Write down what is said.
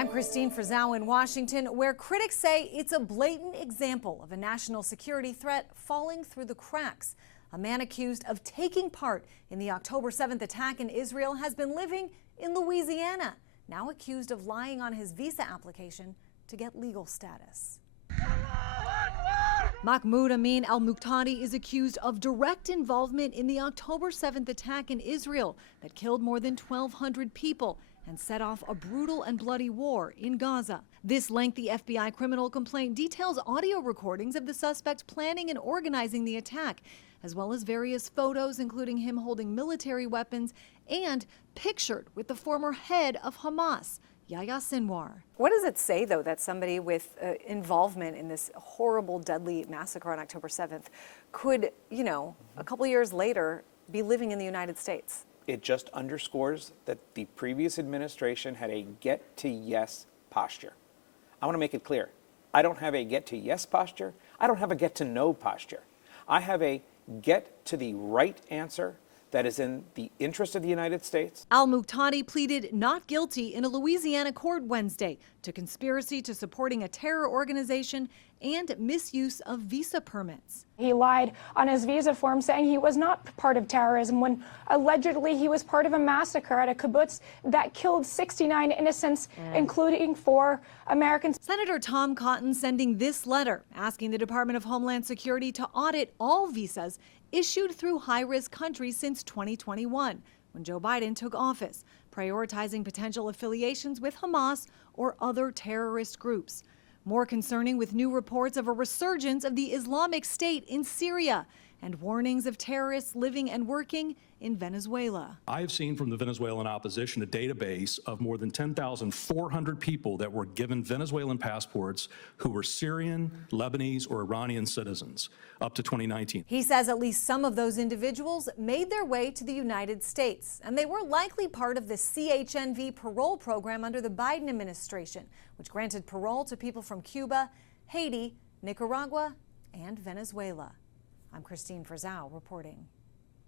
I'm Christine Frizzau in Washington, where critics say it's a blatant example of a national security threat falling through the cracks. A man accused of taking part in the October 7th attack in Israel has been living in Louisiana, now accused of lying on his visa application to get legal status. Mahmoud Amin al Muhtadi is accused of direct involvement in the October 7th attack in Israel that killed more than 1,200 people and set off a brutal and bloody war in Gaza. This lengthy FBI criminal complaint details audio recordings of the suspect planning and organizing the attack, as well as various photos, including him holding military weapons and pictured with the former head of Hamas, Yahya Sinwar. What does it say, though, that somebody with involvement in this horrible, deadly massacre on October 7th could, a couple years later be living in the United States? It just underscores that the previous administration had a get-to-yes posture. I want to make it clear. I don't have a get-to-yes posture. I don't have a get-to-no posture. I have a get-to-the-right answer that is in the interest of the United States. Al Muhtadi pleaded not guilty in a Louisiana court Wednesday to conspiracy to supporting a terror organization and misuse of visa permits. He lied on his visa form, saying he was not part of terrorism when allegedly he was part of a massacre at a kibbutz that killed 69 innocents, including 4 Americans. Senator Tom Cotton sending this letter asking the Department of Homeland Security to audit all visas issued through high-risk countries since 2021, when Joe Biden took office, prioritizing potential affiliations with Hamas or other terrorist groups. More concerning with new reports of a resurgence of the Islamic State in Syria and warnings of terrorists living and working in Venezuela. I have seen from the Venezuelan opposition a database of more than 10,400 people that were given Venezuelan passports who were Syrian, Lebanese, or Iranian citizens up to 2019. He says at least some of those individuals made their way to the United States, and they were likely part of the CHNV parole program under the Biden administration, which granted parole to people from Cuba, Haiti, Nicaragua, and Venezuela. I'm Christine Frizzau reporting.